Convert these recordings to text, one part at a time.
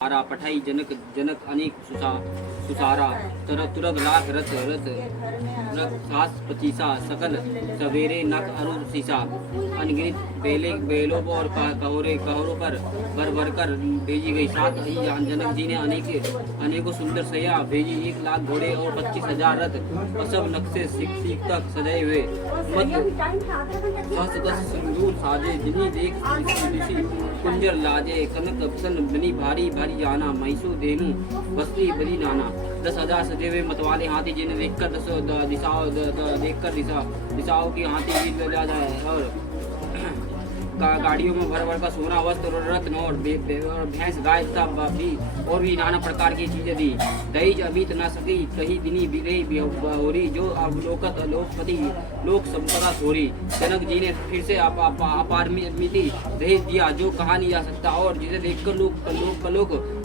आरा पठाई जनक जनक अनेक सुसारा तुरग लाख रथ रथ रथ सास पचीसा सकल सवेरे नक अरु सीसा अनगिनत बेले बेलों और कहोरों पर भर भर कर भेजी गई। साथ ही जनक जी ने अनेकों सुंदर सैया भेजी। 1,00,000 घोड़े और 25,000 रथ और सब नक्शे सीख तक सजाए हुए मत सिंदूर साजे जिन्हीं देख कुंजर लाजे कनक सन बनी भारी भारी जाना मैसू देनु बस्ती बली नाना। 10,000 सजे हुए मतवाले हाथी जिन्हें देखकर दिशाओं की हाथी जीत ले जाए और गाड़ियों में भर भर का सोना वस्त्र रत्न और भैंस गाय तथा भी नाना प्रकार की चीजें दी। दहेज अमित न सकी कही दिनी बिरही होरी जो अवलोकत लोकपति लोक संपदा सोरी। जनक जी ने फिर से अपारमिति दहेज दिया जो कहा नहीं जा सकता और जिसे देखकर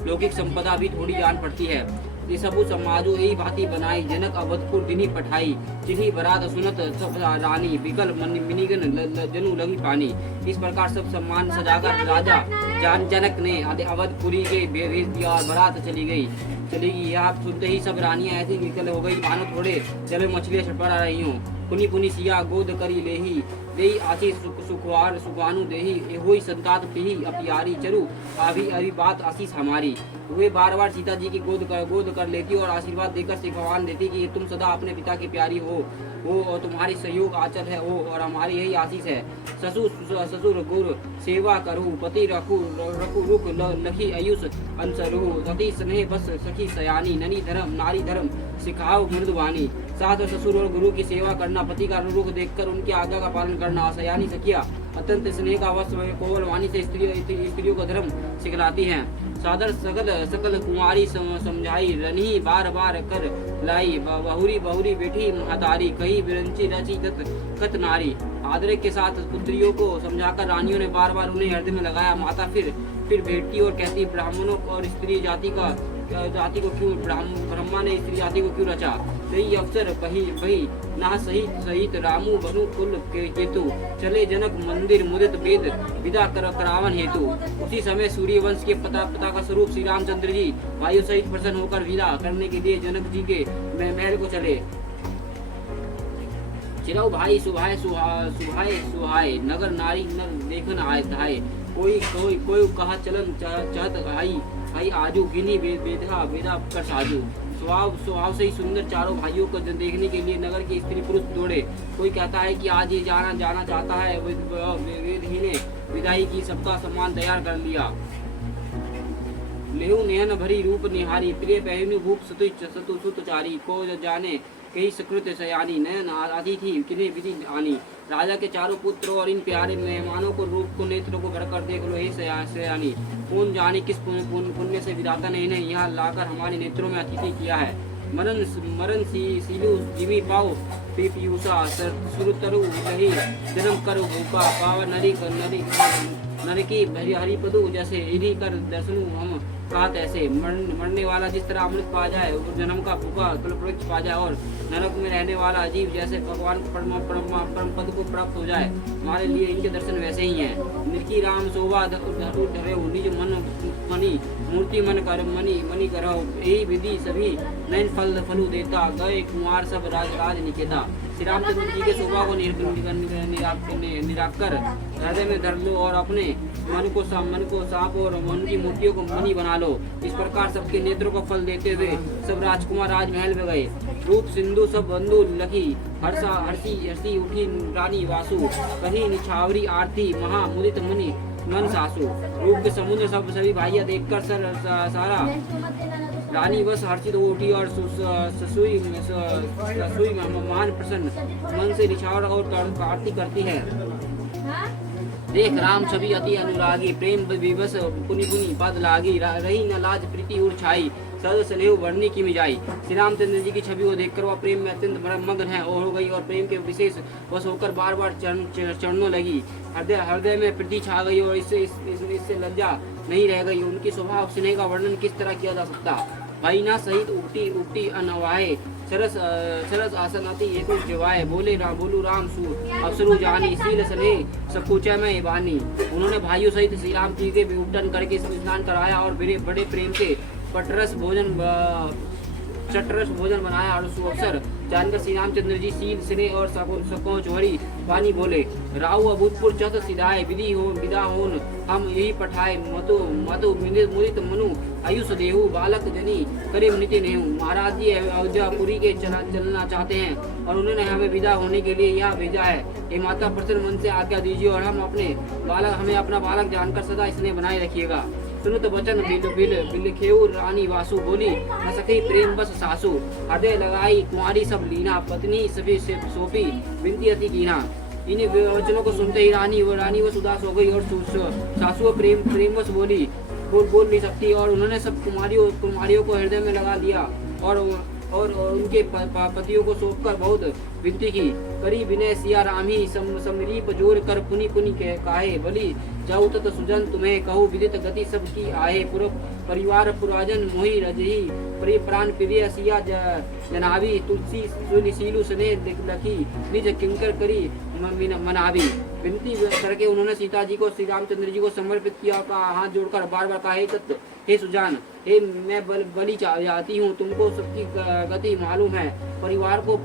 लौकिक संपदा भी थोड़ी जान पड़ती है। सबु समाजो यही भांति बनाई जनक अवधपुर दिनी पठाई जिन्हीं बरात सुनत सब रानी विकल मिनिगन जनु लगी पानी। इस प्रकार सब सम्मान सजाकर राजा जनक ने अवधपुरी के भेज दिया और बरात चलेगी। आप सुनते ही सब रानियां ऐसी विकल हो गई मानो थोड़े जल में मछलियां छटपटा रही हूँ। पुनी पुनी सिया गोद करी लेही आची सुखवार सुखानु देही होई संतात पिही अपियारी चरु अभी बात आशीष हमारी। वे बार बार सीता जी की गोद कर लेती और आशीर्वाद देकर सिखवान देती कि तुम सदा अपने पिता की प्यारी हो और तुम्हारी सहयोग आचल है हो और हमारी यही आशीष है। ससुर गुरु सेवा करू पति रखू रुख लखी आयुष अंसरू सती स्नेह बस सखी सयानी ननी धर्म नारी धर्म सिखाओ मृदुवानी। सास और ससुर और गुरु की सेवा करना पति का रुख देखकर उनकी आज्ञा का पालन करना सयानी सखिया अत्यंत स्नेह का वश कोमल वाणी से स्त्रियों का धर्म सिखलाती हैं। सादर सकल कुंवारी समझाई रनी बार बार कर लाई बहुरी बेटी महतारी कही विरंची रची कत नारी। आदर के साथ पुत्रियों को समझाकर रानियों ने बार बार उन्हें हृदय में लगाया। माता फिर भेटती और कहती ब्राह्मणों और स्त्री जाति को क्यों ब्रह्मा ने स्त्री जाति को क्यों रचा। सही अवसर वही ना सहित रामू बनु कुल केतु चले जनक मंदिर मुदित वेद विदा करावन हेतु। उसी समय सूर्य वंश के पिता का स्वरूप श्री रामचंद्र जी वायु सहित प्रसन्न होकर विदा करने के लिए जनक जी के महल को चले। चिरौ भाई सुहाय नगर नारी नर देखन आए धाय कोई कहा चलन चाहत आई आजू गिनी वेदा कर साजू। स्वभाव से ही सुंदर चारों भाइयों को देखने के लिए नगर के स्त्री पुरुष दौड़े। कोई कहता है कि आज ये जाना चाहता है। वेद ही ने विदाई की सबका सम्मान तैयार कर लिया। लेहु नेहन भरी रूप निहारी प्रिय पहनु भूप सतु सुतचारी को जाने कई सकृत सयानी नयन आदि थी किन्हें विधि आनी। राजा के चारों पुत्र और इन प्यारे मेहमानों को रूप को नेत्रों को भरकर देख लो हे सयानी। कौन जाने किस पुण्य से विधाता ने इन्हें यहाँ लाकर हमारे नेत्रों में अतिथि किया है। मरण सीलू जिमी पाओ पीयूषा सुरतरु लही जन्म कर भूपा पावा नरी की हरिपदु जैसे इन्हीं कर दर्शनु हम कहत ऐसे। मरने वाला जिस तरह अमृत पा जाए और जन्म का भूखा कल्पवृक्ष पा जाए और नरक में रहने वाला अजीब जैसे भगवान परम पद को प्राप्त हो जाए। हमारे लिए इनके दर्शन वैसे ही हैं। निकी राम शोभा धरे निज मन मनी मूर्ति मन कर मनी करो यही विधि सभी नयन फलू देता गए कुमार सब राज निकेता। श्री रामचंद्र जी के शोभा को निराक कर हृदय में धर लो और अपने मन को सांप और मन की मूर्तियों को मणि बना लो। इस प्रकार सबके नेत्रों को फल देते हुए सब राजकुमार राजमहल में गए। रूप सिंधु सब बंधु लखी हर्षी उठी रानी वासु कहीं निछावरी आरती महा मुदित मुनि मन सासु। रूप के समुद्र सब सभी भाइया देखकर सारा रानी बस हर्षित हो उठी और ससुई महान प्रसन्न मन से निछावर और आरती करती है। देख राम छवि अति अनुरागी प्रेम विवश पुनि पद लागी रही न लाज प्रीति उड़ छाई सद स्नेह वर्णी की मिजाई। श्री रामचंद्र जी की छवि को देखकर वह प्रेम में अत्यंत मग्न है और हो गई और प्रेम के विशेष वश होकर बार बार चढ़ने लगी। हृदय में प्रीति छा गई और इससे लज्जा नहीं रह गई। उनकी स्वभाव स्नेह का वर्णन किस तरह किया जा सकता। भाई ना सहित उगटी उगटी अनवाहे सरस आसन अति एक जिवाए बोलू राम सु अवसरु जानी सील सने सकुचा में बानी। उन्होंने भाइयों सहित श्री राम जी के विउटन करके स्नान कराया और बड़े प्रेम से चटरस भोजन बनाया और सुअवसर जानकर श्री रामचंद्र जी सील स्नेह और सकोच भरी वाणी बोले, राहु अभूतपूर्व चत सिधाए विधि हो विदा होन हम यही पठाए मधु मुदित मनु आयुष देहु बालक जनी करीब नीति नेहु। महाराज जी अयोध्यापुरी के चलना चाहते हैं और उन्होंने हमें विदा होने के लिए यहाँ भेजा है। ये माता प्रसन्न मन से आज्ञा दीजिए और हमें अपना बालक जानकर सदा स्नेह बनाए रखिएगा। सुनुत वचन बिलखेऊ रानी वासु बोली न सकी प्रेम बस सासु हृदय लगाई कुंवारी सब लीना पत्नी सभी से सौंपी विनती अति कीना। इन वचनों को सुनते ही रानी वह उदास हो गई और सासु प्रेमवश बोल नहीं सकती और उन्होंने सब कुमारियों को हृदय में लगा लिया और उनके पतियों को सौंपकर बहुत विनती की। करी विनय सिया राम ही समरीप जोर कर पुनि काहे बलि जाऊ तत सुजन तुम्हें कहूँ विदित गति सब की आहे पूर्व परिवार पुराजन मोहि रजही प्रिय प्राण प्रिय सिया जनावी तुलसी सीलु सने लखी निज किंकर करी मनावी। विनती करके उन्होंने सीता जी को श्री रामचंद्र जी को समर्पित किया। हाथ जोड़कर बार बार कहा, हे सुजान, हे मैं बलि जाती हूँ, तुमको सबकी गति मालूम है। परिवार को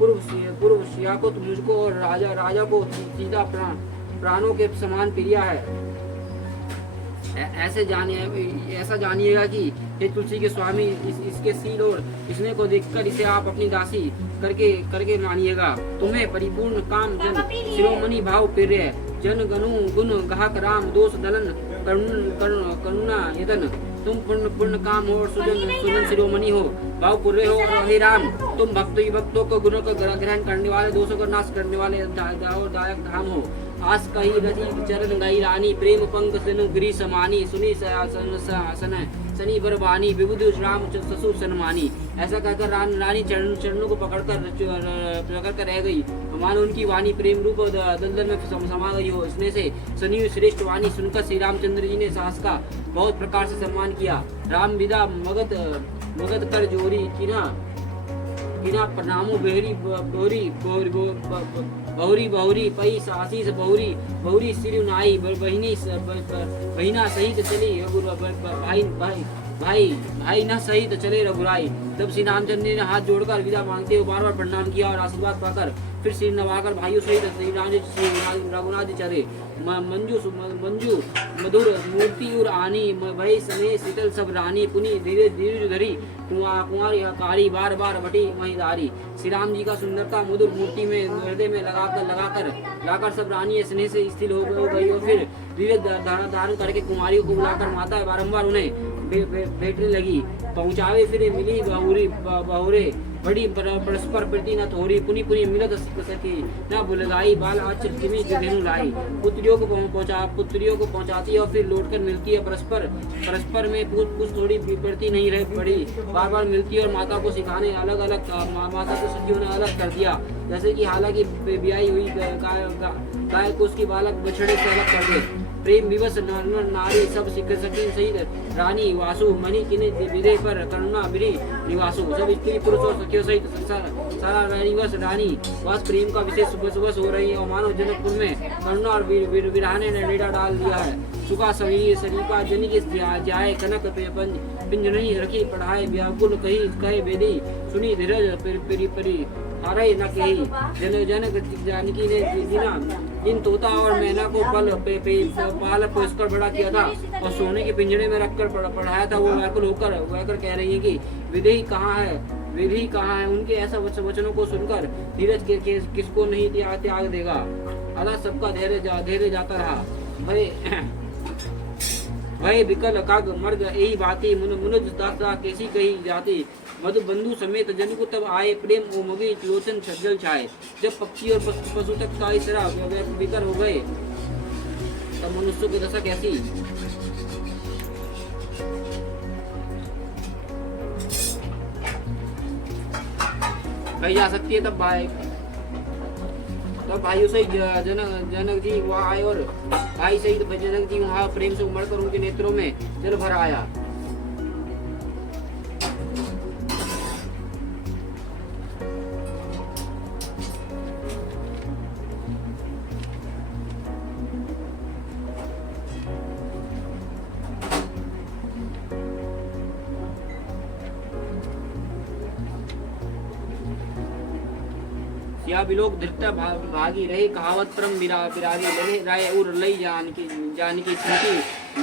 पूर्व सिया को मुझको और राजा को सीता प्राणों के समान प्रिय है। ऐसा जानिएगा कि हे तुलसी के स्वामी, इसके सील और इसने को देखकर इसे आप अपनी दासी करके मानिएगा। तुम्हें परिपूर्ण काम जन शिरोमणि भाव प्रिय जन गनु गुण गाहक राम दोष दलन करुणा यतन। तुम पूर्ण काम हो और सुजन शिरोमणि हो, भाव पूर्व हो और हे राम तुम भक्तों को गुणों का ग्रहण करने वाले, दोषों का नाश करने वाले और दायक धाम हो। आस कही रति चरण गई रानी प्रेम पंक सनु गिरी समानी सुनी सनी बरबानी विबुध राम ससुर सनमानी। ऐसा कहकर रानी चरणों को पकड़कर रह गई, मानो उनकी वाणी प्रेम रूप दलदल में समा गई हो। इसमें से सनी श्रेष्ठ वाणी सुनकर श्री रामचंद्र जी ने साहस का बहुत प्रकार से सम्मान किया। राम विदा मगध कर जोरी किना प्रणामो बहुरी पई आशीष बहुरी सिरुनाई बहिना सहित चली भाई न सहित चले रघुराई। तब श्री रामचंद्र ने हाथ जोड़कर विदा मांगते हुए बार बार प्रणाम किया और आशीर्वाद पाकर फिर सिर नवाकर भाइयों सहित श्री रघुनाथ जी चले। मंजू मधुर मूर्ति उर आनी भय समय शीतल सब रानी पुनि धीरे धरी कुंवारी कारी बार बटी महिदारी। श्री राम जी का सुंदरता मधुर मूर्ति में हृदय में लाकर सब रानी स्नेह से स्थिर हो गई और फिर धीरे धारण करके कुमारियों को बुलाकर माता बारंबार उन्हें भेटने लगी। पहुँचावे फिर मिली बहुरे बड़ी परस्पर प्रीति न थोड़ी पुनि मिलत सकी न भुलगाई बाल आचर में धेनु लाई। पुत्रियों को पहुँचाती है और फिर लौटकर मिलती है। परस्पर में कुछ थोड़ी प्रीति नहीं रह पड़ी, बार मिलती है और माता को सिखाने माता को सखियों ने अलग कर दिया। जैसे कि हालांकि ब्याई हुई गाय को उसकी बालक बछड़े से अलग कर दे। प्रेम विवश नारी सब सखी सहित रानी वासु मणि किने विदे पर करुणा बिरी निवासु। सब स्त्री पुरुष और सखियों सहित सारा रानीवश रानी वास प्रेम का विशेष सुबह हो रही है। और मानव जनकपुर में करुणा और विरहाने ने डेरा डाल दिया है। सुखा शरीफा जनी के जाए कनक पिंजनी रखी पढ़ाए व्याकुल कहे बेदी सुनी धीरज परी हारे न कही। जनक जानकी ने इन तोता और मैना को पाल पोसकर बड़ा किया था और सोने के पिंजरे में रखकर पढ़ाया था। वो व्याकुल कह रही है कि विधि कहाँ है। उनके ऐसा वचनों को सुनकर धीरज किसको नहीं त्याग देगा। अतः सबका धैर्य जाता रहा। भय विकल काग मर्ग यही बाती मुनुज दाता कैसी कही जाती। मधु बंधु समेत जन को तब आए प्रेम ओ मगे लोचन सज्जल छाए। जब पक्षी और पशु तक का इस तरह विकर हो गए तब मनुष्यों की दशा कैसी। भाई जा सकती है। तब भाइयों से जनक जी वहाँ आए और भाई सहित जनक जी वहाँ प्रेम से उमड़कर उनके नेत्रों में जल भर आया। या विलोक धृत भागी रहे कहावत परम विरागी लरे राय उर लई जानकी स्मृति